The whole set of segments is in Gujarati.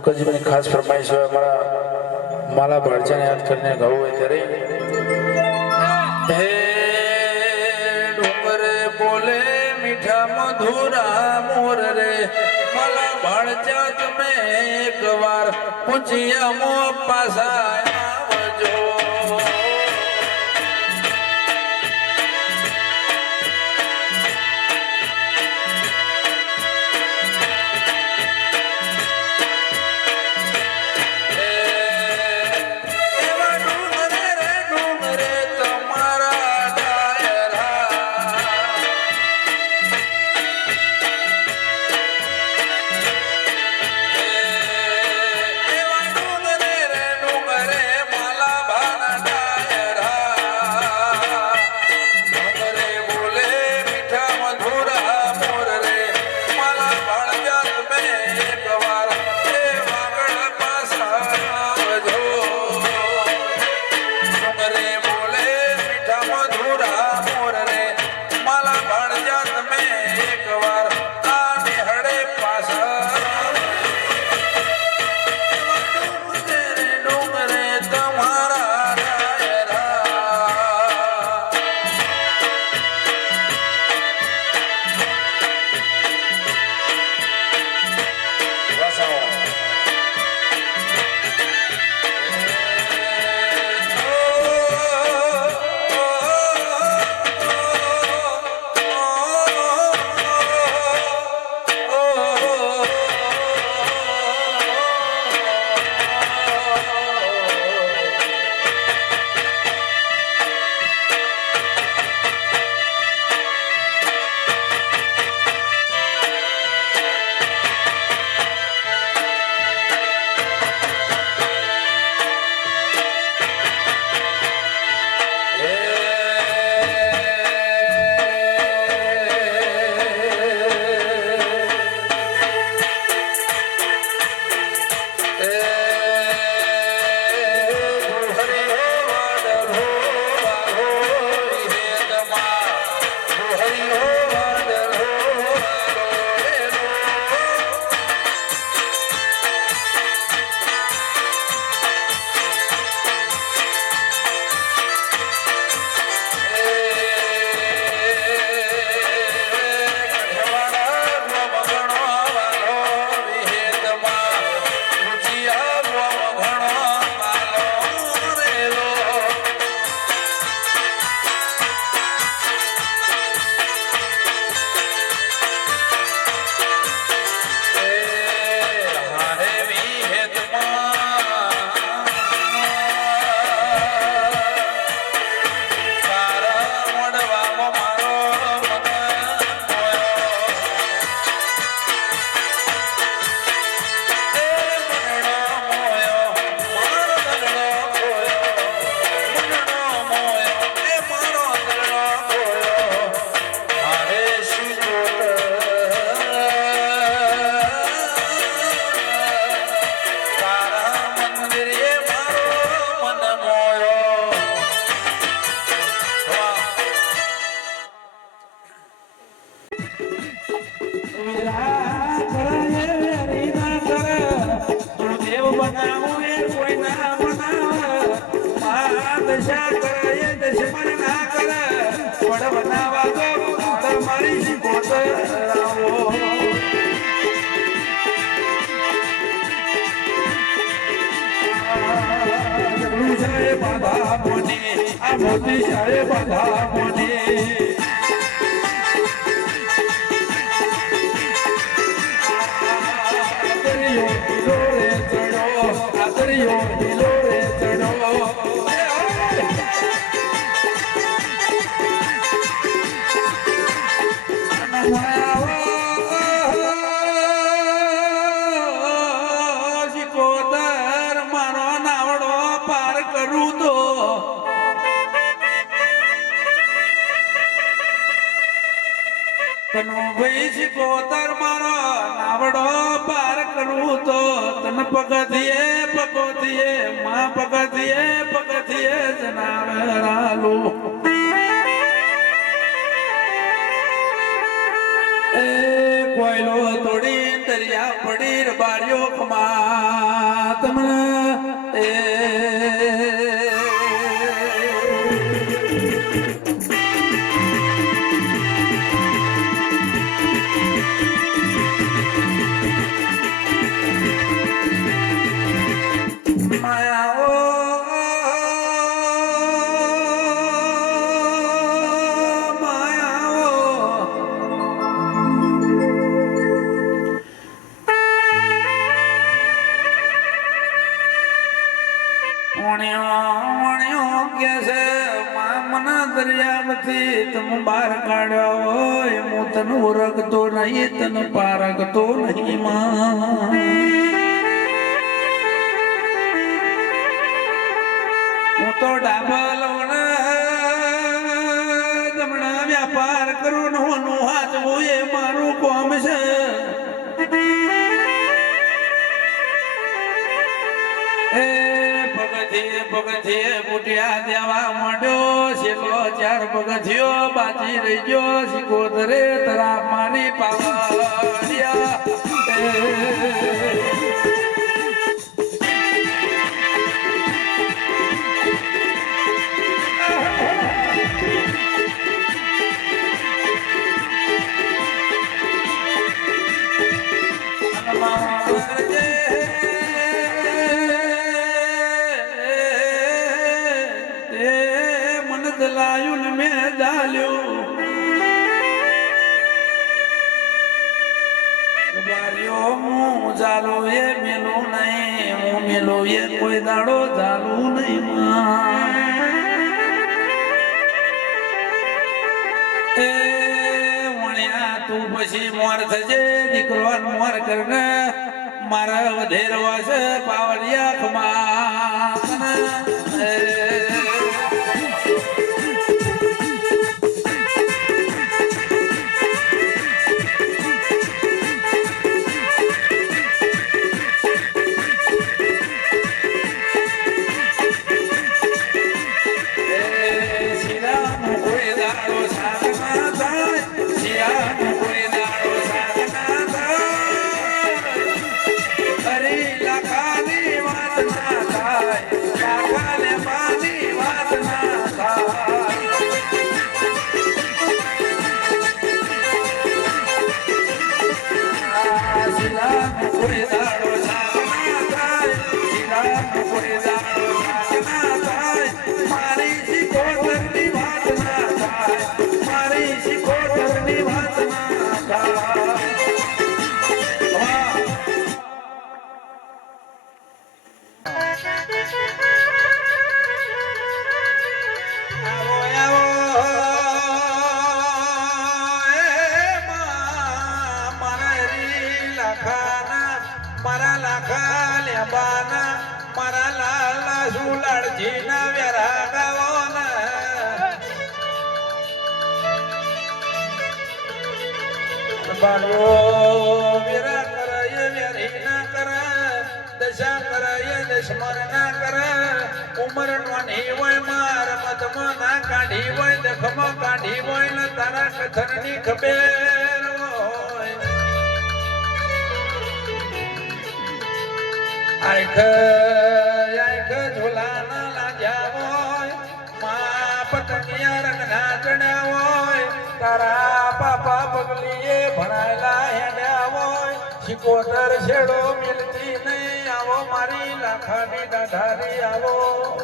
पंकजीભાઈ ખાસ ફરમાઈશ હોય અમારા માલા ભાડજાને યાદ કરીને ગાવું હોય ત્યારે હે ડુંગરે બોલે મીઠા મધુરા મોર રે માલા ભાડજા તમે એકવાર પૂછ્યા મો પાસા આવજો મોતી શાળે બાધા મોની આદરિયો હિલો રે ચડો આદરિયો હિલો રે ચડો શિકોતર મારો નાવડો પાર કરું તો ભાઈ શિકોતર મારો નાવડો પાર કરું તો તન પગથિયે પગથિયે માં પગથિયે જનાવરાલો એ કોયલો તોડી દરિયા પડી રબાર્યો કમા તમને દરિયામાંથી તમે બહાર કાઢ્યો હોય હું તને ઓળખતો નહીં તને પારખતો નહીં માં હું તો ડાબલ જમણા વ્યાપાર કરું નું હાચવું એ મારું કામ છે પગથિયે બુટિયા દેવા માંડ્યો શેલો 4 પગથિયો બાજી રહી ગયો સિકોતરે તરા મારી પાવડિયા લાયુન મેં ડાલ્યું બારીઓ હું ચાલો એ મેલું નહીં હું મેલું એ કોઈ દાડો ચાલું નહીં એ વણ્યા તું પછી મોર થજે દીકરો મોર કરને મારા વધેરવા છે પાવડિયા ખમા મારા લાખા લેબાના મારા લાલા સુલાડજી ના વેરા ગાવાના બાળો વેરા કરાય વેરી ના કરે દશા કરાય દશમર ના કરે ઉમર નોની હોય માર મતમાં ના કાઢી હોય દખમાં કાઢી હોય ને તારા કથનની ખબેર આંખ ઝોલાના લાગ્યા હોય મા પતંગિયા રંગના ચડ્યા હોય તારા પાપા પગલીએ ભણાયેલા હેડ્યા હોય સિકોતર છેડો મિલતી નહીં આવો મારી લાખાની દાઢારી આવો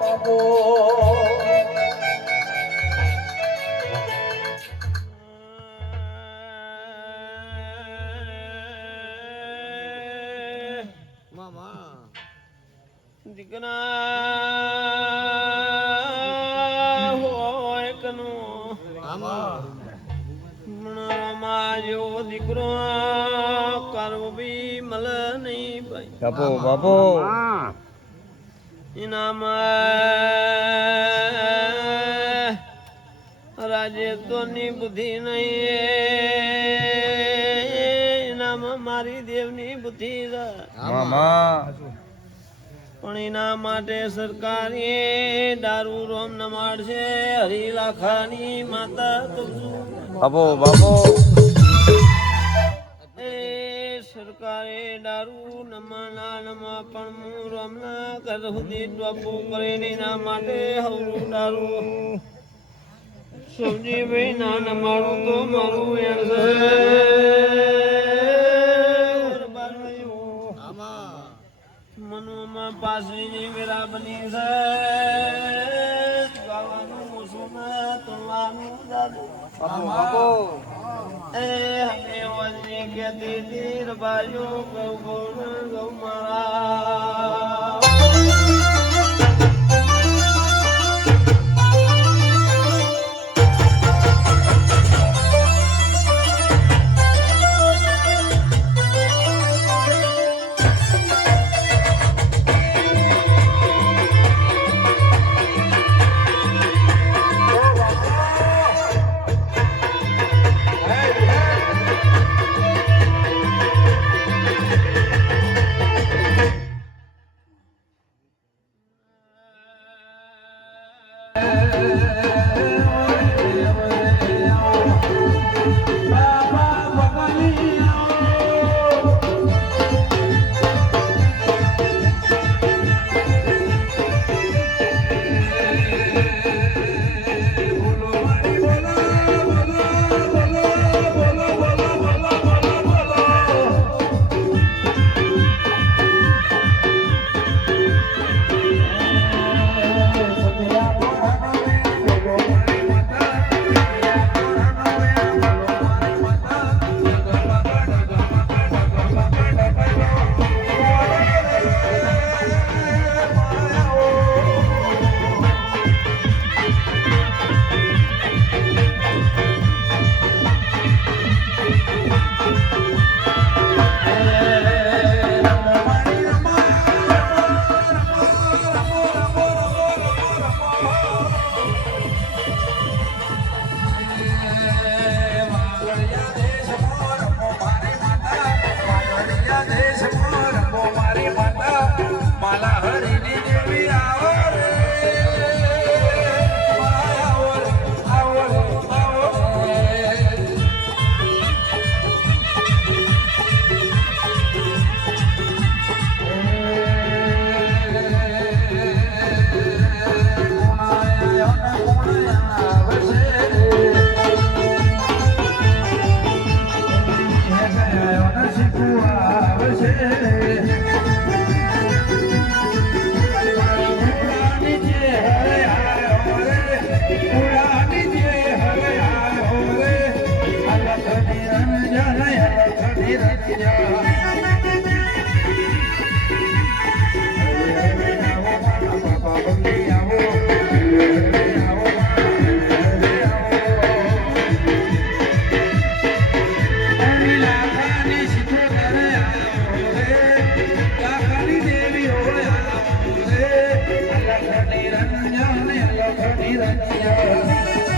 બાબો દીકરા હોય કનું જો દીકરો કરવો બી મળે નહીં ભાઈ બાપો બાપો એનામાં રાજે તો ની બુદ્ધિ નહીં એનામાં મારી દેવની બુદ્ધિ મામા પણ એના માટે સરકારે દારૂ રોમ નમાડશે હરી લાખાની માતા બાપો બાપો સરકારે દારૂ નમાના નમા પણ હું રમના કર સુધી ટોપુ કરે ના માટે હવરું દારૂ સમજી ભાઈ ના નમાડું તો મારું મનમાં પાસવીની વેરા બની છે ગાવાનું ઓછું ના તોડવાનું જાદુ એ હમે વજની કેતી તીર બાજો ગૌ ગૌ મારા નિરંજન